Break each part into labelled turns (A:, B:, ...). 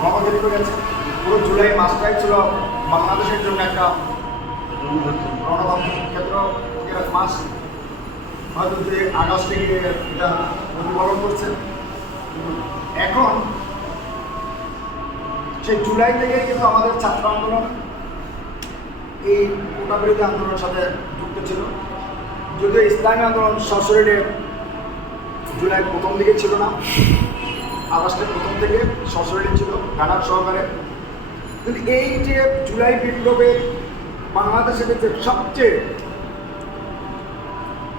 A: গণতন্ত্র গেছে। পুরো জুলাই মাসটাই ছিল বাংলাদেশের জন্য একটা গণতন্ত্র ক্ষেত্র। মাস হয়তো যে আগস্টে থেকে এটা প্রতিফলন করছে। এখন সেই জুলাই থেকেই কিন্তু আমাদের ছাত্র আন্দোলন এই কোটা বিরোধী আন্দোলনের সাথে যুক্ত ছিল। যদিও ইসলামী আন্দোলন সশরীরে জুলাই প্রথম দিকে ছিল না। আগস্টের প্রথম থেকে সশরীরে ছিল ঘানার সহকারে। কিন্তু এই যে জুলাই বিপ্লবে বাংলাদেশের যে সবচেয়ে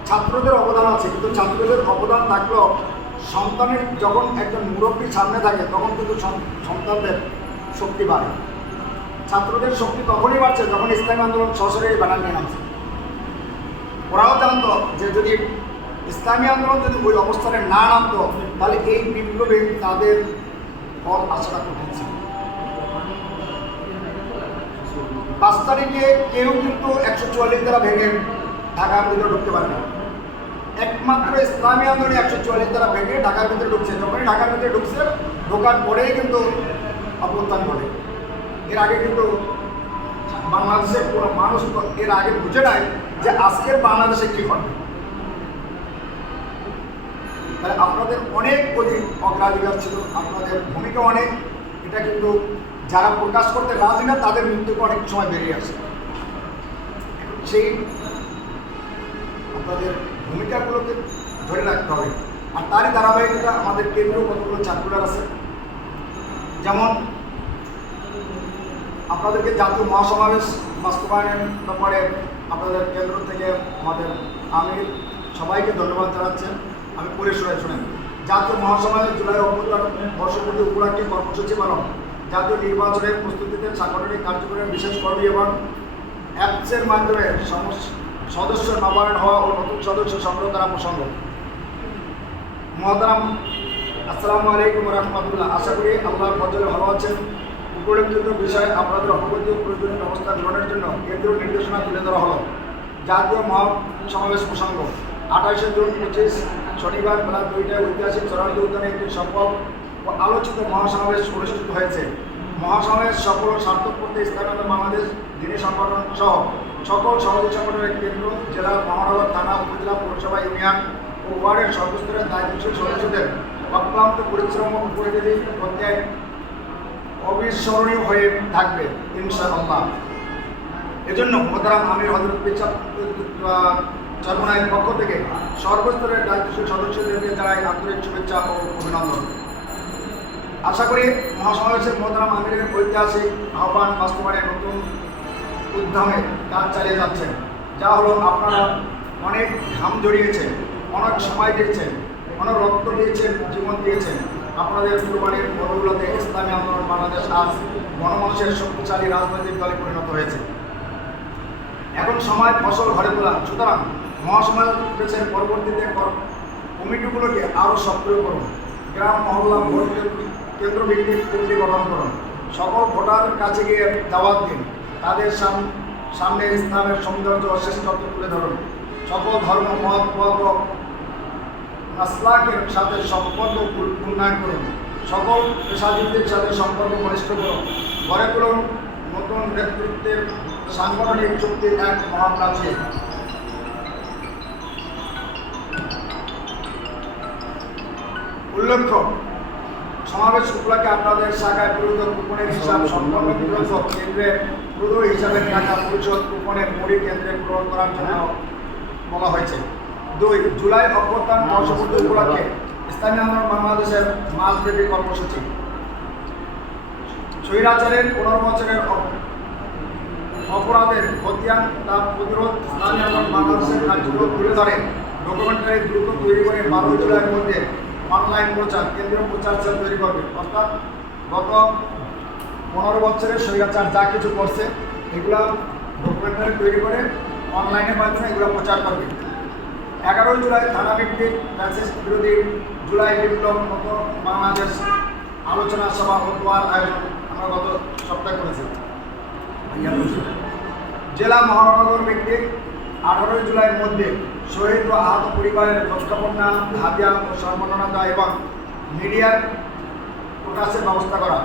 A: ছাত্রদের অবদান আছে, কিন্তু ছাত্রদের অবদান থাকলেও সন্তানের যখন একজন মুরব্বী সামনে থাকে, তখন কিন্তু সন্তানদের শক্তি বাড়ে। ছাত্রদের শক্তি তখনই বাড়ছে যখন ইসলামী আন্দোলন সশরীরে ব্যানার নিয়ে নামছে। ওরাও জানতো যে যদি ইসলামী আন্দোলন যদি ওই অবস্থানে না নামতো, তাহলে এই বিপ্লবে তাদের ফল আশাটা কঠিন ছিল। পাঁচ তারিখে কেউ কিন্তু একশো চুয়াল্লিশ দ্বারা ভেঙে ঢাকার ভিতরে ঢুকতে পারে না। একমাত্র ইসলামী আন্দোলনে একশো চুয়াল্লিশ দ্বারা ভেঙে ঢাকার ভিতরে ঢুকছে। যখনই ঢাকার ভিতরে ঢুকছে, ঢোকার পরেই কিন্তু অভ্যুত্থান ঘটে। এর আগে কিন্তু বাংলাদেশের মানুষ এর আগে বুঝে নাই যে আজকের বাংলাদেশে কী ঘটবে। তাহলে আপনাদের অনেক অধিক অগ্রাধিকার ছিল, আপনাদের ভূমিকা অনেক। এটা কিন্তু যারা প্রকাশ করতে রাজি না, তাদের মৃত্যুকে অনেক সময় বেরিয়ে আসে। সেই আপনাদের ভূমিকাগুলোকে ধরে রাখতে হবে। আর তারই ধারাবাহিকতা আমাদের কেন্দ্রীয় কতগুলো চাকুলার আছে? যেমন আপনাদেরকে জাতীয় মহাসমাবেশ বাস্তবায়নের ব্যাপারে আপনাদের কেন্দ্র থেকে আমাদের আমির সবাইকে ধন্যবাদ জানাচ্ছেন। আমি পড়ে শুনে শুনেন জাতীয় মহাসমাবেশ জুলাই অভ্যুত্থান বর্ষপূর্তি উপলক্ষে কর্মসূচি পালন। জাতীয় নির্বাচনের প্রস্তুতিতে সাংগঠনিক কার্যক্রমের বিশেষ কর্মী এবং অ্যাপসের মাধ্যমে সদস্য নবায়ন হওয়া ও নতুন সদস্য সংগ্রহ করা প্রসঙ্গ। মহতারাম, আসসালামু আলাইকুম রহমতুল্লাহ। আশা করি আল্লাহর ফজলে ভালো আছেন। উপলক্ষিত বিষয়ে আপনাদের অবগতি ও প্রয়োজনীয় ব্যবস্থা গ্রহণের জন্য কেন্দ্রীয় নির্দেশনা তুলে ধরা হলো। জাতীয় মহাসমাবেশ প্রসঙ্গ। আঠাশে জুন পঁচিশ, শনিবার বেলা দুইটায় ঐতিহাসিক চরণী উদ্যানে একটি সফল ও আলোচিত মহাসমাবেশ অনুষ্ঠিত হয়েছে। মহাসমাবেশ সফল ও সার্থক করতে ইসলামাবাদ বাংলাদেশ দিনী সংগঠন সহ সকল সহযোগী সংগঠনের কেন্দ্র, জেলা মহানগর, থানা, উপজেলা পৌরসভা, ইউনিয়ন ও ওয়ার্ডের সর্বস্তরের দায়িত্বশীল সদস্যদের অক্লান্ত পরিশ্রম পরিচিতি প্রত্যেক অবিস্মরণীয় হয়ে থাকবে, ইনশাআল্লাহ। এজন্য, মোহতারাম আমির হজরত চর্মনায়ের পক্ষ থেকে সর্বস্তরের দায়িত্বশীল সদস্যদেরকে জানাই আন্তরিক শুভেচ্ছা ও অভিনন্দন। আশা করি মহাসমাবেশের মোহতারাম আমিরের ঐতিহাসিক আহ্বান বাস্তবায়নে নতুন উদ্যমে কাজ চালিয়ে যাচ্ছেন। যা হলো আপনারা অনেক ঘাম জড়িয়েছেন, অনেক সময় দিয়েছেন, অনেক রক্ত দিয়েছেন, জীবন দিয়েছেন। আপনাদের কুরবানির বদৌলতে ইসলামী আন্দোলন বাংলাদেশ আজ গণমানুষের শক্তিশালী রাজনৈতিক দলে পরিণত হয়েছে। এখন সময় ফসল ঘরে তোলা। সুতরাং মহাসমাবেশের পরবর্তীতে কমিটিগুলোকে আরও সক্রিয় করুন। গ্রাম, মহল্লা, ভোট কেন্দ্র- ভিত্তিক কমিটি গঠন করুন। সকল ভোটারের কাছে গিয়ে দাওয়াত দিন। তাদের সাম- সামনে ইসলামের সৌন্দর্য শ্রেষ্ঠত্ব তুলে ধরুন। সকল ধর্ম, মত মাসলাকের সাথে সম্পর্ক উন্নয়ন করুন। সকল পেশাজীবীদের সাথে সম্পর্ক ঘনিষ্ঠ করুন। গড়ে তুলুন নতুন নেতৃত্বের সাংগঠনিক চুক্তির এক মহান প্রাচীর উল্লেখ্য, সমাবেশ উপলক্ষে আপনাদের শাখায় প্রদত্ত কুপনের হিসাব সম্পন্ন বিরত কেন্দ্রের প্রদ হিসাবে টাকা পরিশোধ কুপনের মুড়ি কেন্দ্রে পূরণ করার জন্য বলা হয়েছে। দুই, জুলাই অভ্যর্থান বর্ষপূর্তি উপলক্ষে ইসলামী আন্দোলন বাংলাদেশের মাসব্যাপী কর্মসূচি। স্বৈরাচারের পনেরো বছরের অপরাধের খতিয়ান তার প্রতিরোধ স্থানীয় আন্দোলন বাংলাদেশের কার্যক্রম তুলে ধরে। ডকুমেন্টারি দ্রুত তৈরি করে বারোই জুলাইয়ের মধ্যে অনলাইন প্রচার কেন্দ্রীয় প্রচার সেল তৈরি করবে। অর্থাৎ গত পনেরো বছরের স্বৈরাচার যা কিছু করছে এগুলো ডকুমেন্টারি তৈরি করে অনলাইনের মাধ্যমে এগুলো প্রচার করবে। এগারোই জুলাই ধারাভিত্তিক ফ্যাসিস্ট বিরোধী জুলাই বিপ্লব মতো বাংলাদেশ আলোচনা সভা ও দোয়ার আয়োজন আমরা গত সপ্তাহে করেছি। জেলা মহানগর ভিত্তিক আঠারোই জুলাইয়ের মধ্যে শহীদ ও আহত পরিবারের প্রস্তাবনা হাতিয়া ও সম্মাননা এবং মিডিয়ার প্রকাশের ব্যবস্থা করা।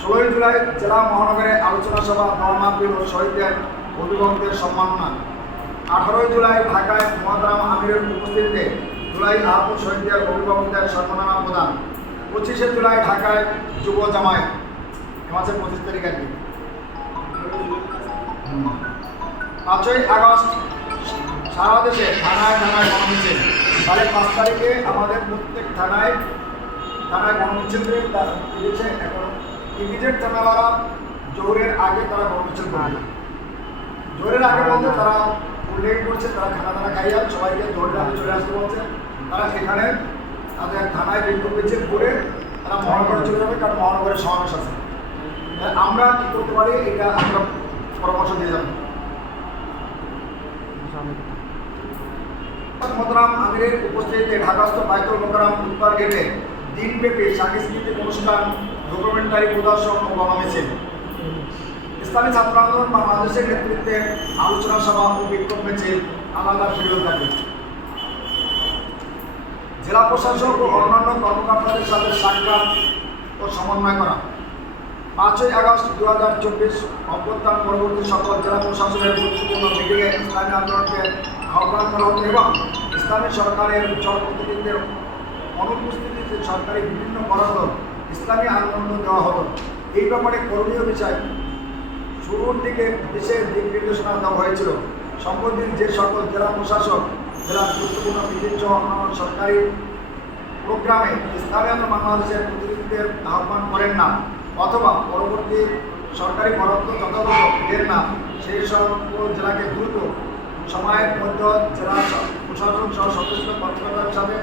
A: ষোলোই জুলাই জেলা মহানগরে আলোচনা সভা মাহফিল ও শহীদদের অভিভাবকদের সম্মাননা। আঠারোই জুলাই ঢাকায় মহাদারাম আমিরের উপস্থিতিতে জুলাই আহত শহীদদের অভিভাবকদের সম্মাননা প্রদান। পঁচিশে জুলাই ঢাকায় যুব জামায়াত। এ মাসের পঁচিশ তারিখ আর কি। পাঁচই আগস্ট সারা দেশে, থানায় থানায় গণমিছিল তাহলে পাঁচ তারিখে আমাদের প্রত্যেক থানায় থানায় গণমিছিল দিয়েছে এখন ইমিডিয়েট থানাওয়ালা জোরের আগে তারা গণমিছিল করবে জোরের আগে বলতে তারা উল্লেখ করছে, তারা খানা দানা খাইয়া সবাইকে জোরের আগে চলে আসতে বলছে। তারা সেখানে তাদের থানায় বিক্ষোভ মিছিল করে তারা মহানগরে চলে যাবে, কারণ মহানগরের সমাবেশ আছে। আমরা কি করতে পারি? এটা আমরা পরামর্শ দিয়ে যাব। মোহতরাম আমিরের উপস্থিতিতে ঢাকাস্থ বাইতুল মোকারম উত্তর গেটে দিনব্যাপী সাংস্কৃতিক অনুষ্ঠান ডকুমেন্টারি প্রদর্শন ও গণমিছিল। ইসলামী ছাত্র আন্দোলন বাংলাদেশের নেতৃত্বে আলোচনা সভা ও বিক্ষোভ মিছিল আলাদা শিডিউল থাকে। জেলা প্রশাসক ও অন্যান্য কর্মকর্তাদের সাথে সাক্ষাৎ ও সমন্বয় করা। পাঁচই আগস্ট দু হাজার চব্বিশ অভ্যুত্থান পরবর্তী সকল জেলা প্রশাসনের গুরুত্বপূর্ণ মিটিংয়ে ইসলামী আন্দোলনকে আহ্বান করা হতো এবং ইসলামী সরকারের জনপ্রতিনিধিদের অনুপস্থিতিতে সরকারি বিভিন্ন বরাদ্দ ইসলামী আন্দোলন দেওয়া হতো এই ব্যাপারে করণীয় বিষয়, শুরুর দিকে বিশেষ দিক নির্দেশনা দেওয়া হয়েছিল। সম্প্রতি যে সকল জেলা প্রশাসক জেলার গুরুত্বপূর্ণ মিটিং অন্যান্য সরকারি প্রোগ্রামে ইসলামী আন্দোলন বাংলাদেশের প্রতিনিধিদের আহ্বান করেন না অথবা পরবর্তী সরকারি বরাদ্দ যথাযথ দেন না। সেই সকল জেলাকে দ্রুত সময়ের মধ্যে জেলা প্রশাসন সহ সংশ্লিষ্ট কর্মকর্তার সাথে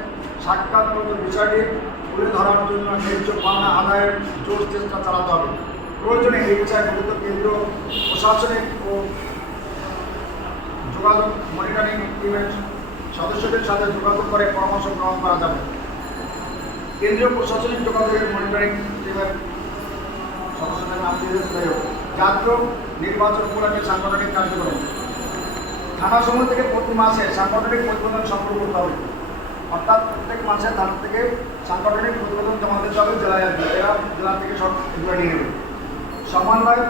A: সাক্ষাৎ মতো বিষয়টি তুলে ধরার জন্য ন্যায্য পাওনা আদায়ের জোর চেষ্টা চালাতে হবে। প্রয়োজনে এই বিষয়ে মূলত কেন্দ্রীয় প্রশাসনিক ও যোগাযোগ মনিটরিং টিমের সদস্যদের সাথে যোগাযোগ করে পরামর্শ গ্রহণ করা যাবে। কেন্দ্রীয় প্রশাসনিক যোগাযোগের মনিটরিং টিমের সদস্যদের নাম দিয়ে জাতীয় নির্বাচন উপলক্ষে সাংগঠনিক কার্যক্রম। থানা সমূহ থেকে প্রতি মাসে সাংগঠনিক প্রতিবেদন সংগ্রহ করতে হবে। অর্থাৎ প্রত্যেক মাসে থানা থেকে সাংগঠনিক প্রতিবেদন জমা দিতে হবে জেলায় আসবে এরা জেলা থেকে সব এগুলো নিয়ে নেবে। সমন্বয়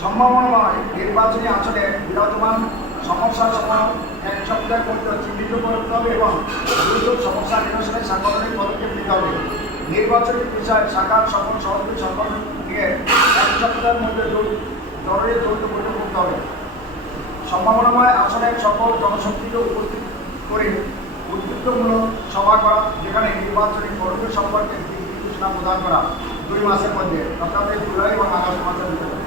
A: সম্ভাবনাময় নির্বাচনী আসনে বিরাজমান সমস্যার সমাধান এক সপ্তাহের মধ্যে চিহ্নিত করতে হবে এবং দ্রুত সমস্যা নিরসনে সাংগঠনিক পদক্ষেপ নিতে হবে। নির্বাচনী বিষয়ে শাখার সকল সহযোগী সংগঠন নিয়ে এক সপ্তাহের মধ্যে জরুরি যৌথ বৈঠক করতে হবে। সম্ভাবনাময় আসনের সকল জনশক্তিকে উপস্থিত করে উদ্বুদ্ধমূলক সভা করা, যেখানে নির্বাচনী কর্মী সম্পর্কে দিক প্রদান করা দুই মাসের মধ্যে, অর্থাৎ জুলাই এবং আগস্ট মাসের ভিতরে।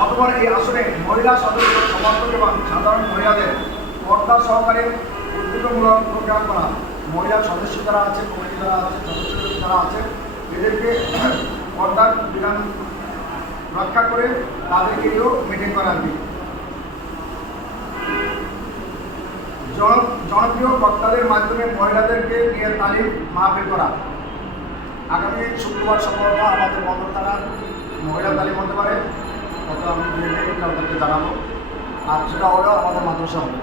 A: অথবা এই আসনে মহিলা সদস্য, সমর্থক এবং সাধারণ মহিলাদের কর্তা সহকারে উদ্যোগমূলক প্রোগ্রাম করা। মহিলা সদস্য যারা আছে, কমিটি যারা আছে, সদস্য যারা আছে, এদেরকে কর্তার বিধান রক্ষা করে তাদেরকে নিয়েও মিটিং করা আর কি জন- জনপ্রিয় বক্তাদের মাধ্যমে মহিলাদেরকে নিয়ে তালিম মাহফিল করা। আগামী শুক্রবার সম্ভবত আমাদের বন্দর থানার মহিলা তালিম হতে পারে। তত আমি আপনাদেরকে জানাব। আর সেটা হলো আমাদের মাদ্রাসা হবে।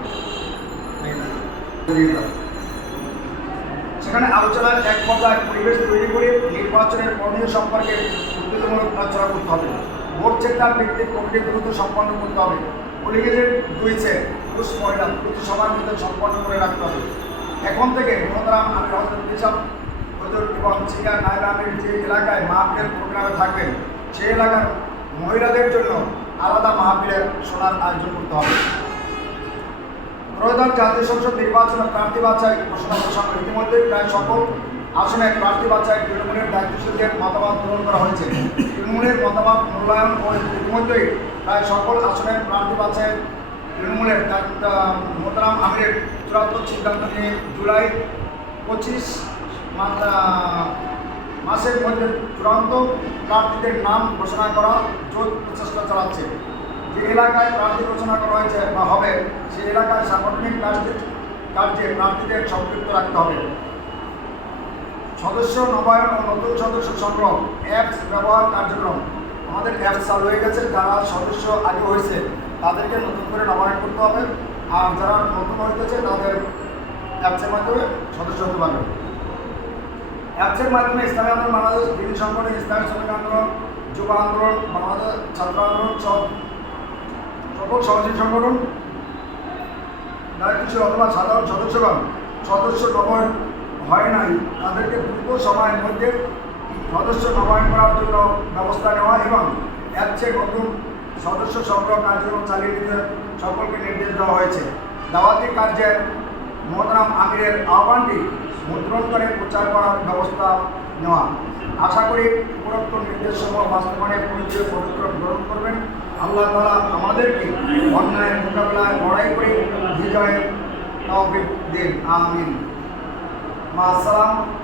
A: সেখানে আলোচনার এক পর্যায়ে পরিবেশ তৈরি করে নির্বাচনের করণীয় সম্পর্কে উদ্যোগমূলক আলোচনা করতে হবে। ভোট সেন্টার ভিত্তিক কমিটি দ্রুত সম্পন্ন করতে হবে। পুলিশের দুই সেট পুরুষ মহিলা প্রতি সবার মধ্যে সম্পন্ন করে রাখতে হবে। এখন থেকে মোহতারাম আমি হজরত হজর এবং সিঙ্গার নায়ব যে এলাকায় মাহফিলের প্রোগ্রামে থাকবেন সেই এলাকার মহিলাদের জন্য আলাদা মাহফিলের শোনার আয়োজন করতে হবে। ত্রয়োদশ জাতীয় সংসদ নির্বাচনে প্রার্থী বাছাই ঘোষণা প্রসঙ্গ ইতিমধ্যে প্রায় সকল আসনে প্রার্থী বাছাই তৃণমূলের দায়িত্বশীলদের মতামত গ্রহণ করা হয়েছে। তৃণমূলের মতামত, মূল্যায়ন ও ইতিমধ্যেই প্রায় সকল আসনের প্রার্থী বাছাই তৃণমূলের মোতারাম আমিরের চূড়ান্ত সিদ্ধান্ত নিয়ে জুলাই পঁচিশ মাসের মধ্যে চূড়ান্ত প্রার্থীদের নাম ঘোষণা করা, জোর প্রচেষ্টা চালাচ্ছে। যে এলাকায় প্রার্থী ঘোষণা করা হয়েছে বা হবে, সেই এলাকায় সাংগঠনিক কাজে কার্যে প্রার্থীদের সম্পৃক্ত রাখতে হবে। সদস্য নবায়ন ও নতুন সদস্য সংগ্রহ অ্যাপস ব্যবহার কার্যক্রম। আমাদের অ্যাপস চালু হয়ে গেছে, যারা সদস্য আগে হয়েছে, তাদেরকে নতুন করে নবায়ন করতে হবে। আর যারা নতুন হইতেছে তাদের অ্যাপসের মাধ্যমে সদস্য হতে পারবে। অ্যাপসের মাধ্যমে ইসলামী আন্দোলন, বাংলাদেশ বিভিন্ন সংগঠন ইসলামী শ্রমিক আন্দোলন, যুব আন্দোলন, বাংলাদেশ ছাত্র আন্দোলন, সব সকল সমাজিক সংগঠন দায়িত্বশীল অথবা সাধারণ সদস্যগণ, সদস্য নবায়ন হয় নাই। তাদেরকে দ্রুত সময়ের মধ্যে সদস্য নবায়ন করার জন্য ব্যবস্থা নেওয়া এবং অ্যাপসের নতুন সদস্য সংগ্রহ কার্যক্রম চালিয়ে দিতে সকলকে নির্দেশ দেওয়া হয়েছে। দাওয়াতি কার্যের মোহতরাম আমিরের আহ্বানটি মুদ্রণ করে প্রচার করার ব্যবস্থা নেওয়া। আশা করি উপরোক্ত নির্দেশসমূহ বাস্তবায়নের পরিচয় পদক্ষেপ গ্রহণ করবেন। আল্লাহ তালা আমাদেরকে অন্যায়ের মোকাবিলায় লড়াই করে বিজয়ের তৌফিক দিন। আমিন। মা আসসালাম